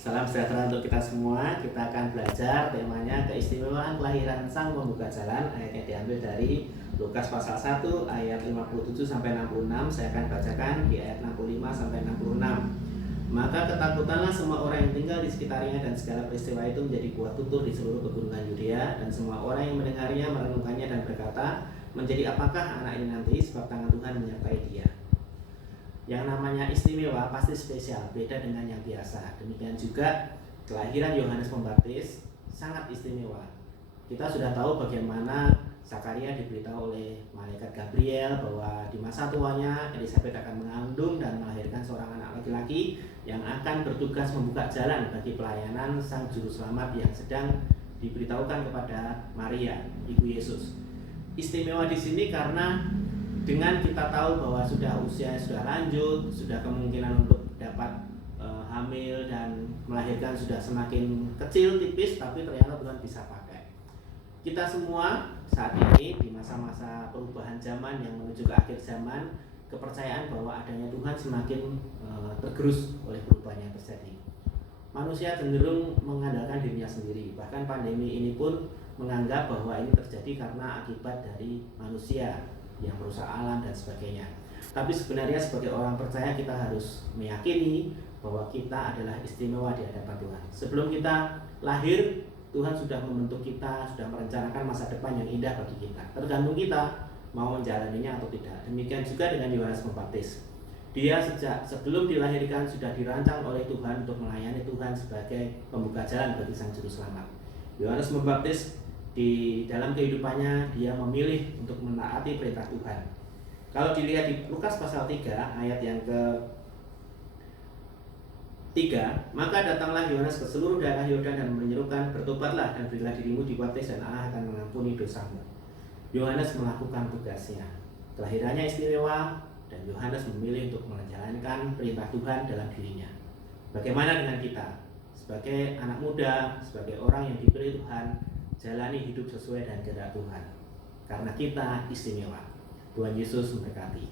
Salam sejahtera untuk kita semua. Kita akan belajar temanya keistimewaan kelahiran Sang Pembuka Jalan. Ayatnya diambil dari Lukas pasal 1 ayat 57 sampai 66. Saya akan bacakan di ayat 65 sampai 66. Maka ketakutanlah semua orang yang tinggal di sekitarnya, dan segala peristiwa itu menjadi buah tutur di seluruh pegunungan Yudea. Dan semua orang yang mendengarnya merenungkannya dan berkata, menjadi apakah anak ini nanti, sebab tangan Tuhan menyertai dia. Yang namanya istimewa pasti spesial, beda dengan yang biasa. Demikian juga kelahiran Yohanes Pembaptis sangat istimewa. Kita sudah tahu bagaimana Zakaria diberitahu oleh malaikat Gabriel bahwa di masa tuanya Elizabeth akan mengandung dan melahirkan seorang anak laki-laki yang akan bertugas membuka jalan bagi pelayanan Sang Juru Selamat yang sedang diberitahukan kepada Maria, Ibu Yesus. Istimewa di sini karena dengan kita tahu bahwa sudah usia sudah lanjut, sudah kemungkinan untuk dapat hamil dan melahirkan sudah semakin kecil, tipis, tapi ternyata Tuhan bisa pakai. Kita semua saat ini di masa-masa perubahan zaman yang menuju ke akhir zaman, kepercayaan bahwa adanya Tuhan semakin tergerus oleh perubahan yang terjadi. Manusia cenderung mengandalkan dirinya sendiri. Bahkan pandemi ini pun menganggap bahwa ini terjadi karena akibat dari manusia yang merusak alam dan sebagainya. Tapi sebenarnya sebagai orang percaya kita harus meyakini bahwa kita adalah istimewa di hadapan Tuhan. Sebelum kita lahir, Tuhan sudah membentuk kita, sudah merencanakan masa depan yang indah bagi kita. Tergantung kita mau menjalaninya atau tidak. Demikian juga dengan Yohanes Pembaptis. Dia sejak sebelum dilahirkan sudah dirancang oleh Tuhan untuk melayani Tuhan sebagai pembuka jalan bagi Sang Juru Selamat. Yohanes Pembaptis di dalam kehidupannya dia memilih untuk menaati perintah Tuhan. Kalau dilihat di Lukas pasal 3 ayat yang ke-3, maka datanglah Yohanes ke seluruh daerah Yordan dan menyerukan, bertobatlah dan berilah dirimu dibaptis dan Allah akan mengampuni dosamu. Yohanes melakukan tugasnya. Kelahirannya istimewa dan Yohanes memilih untuk menjalankan perintah Tuhan dalam dirinya. Bagaimana dengan kita? Sebagai anak muda, sebagai orang yang dipilih Tuhan, jalani hidup sesuai dengan kehendak Tuhan. Karena kita istimewa. Tuhan Yesus memberkati.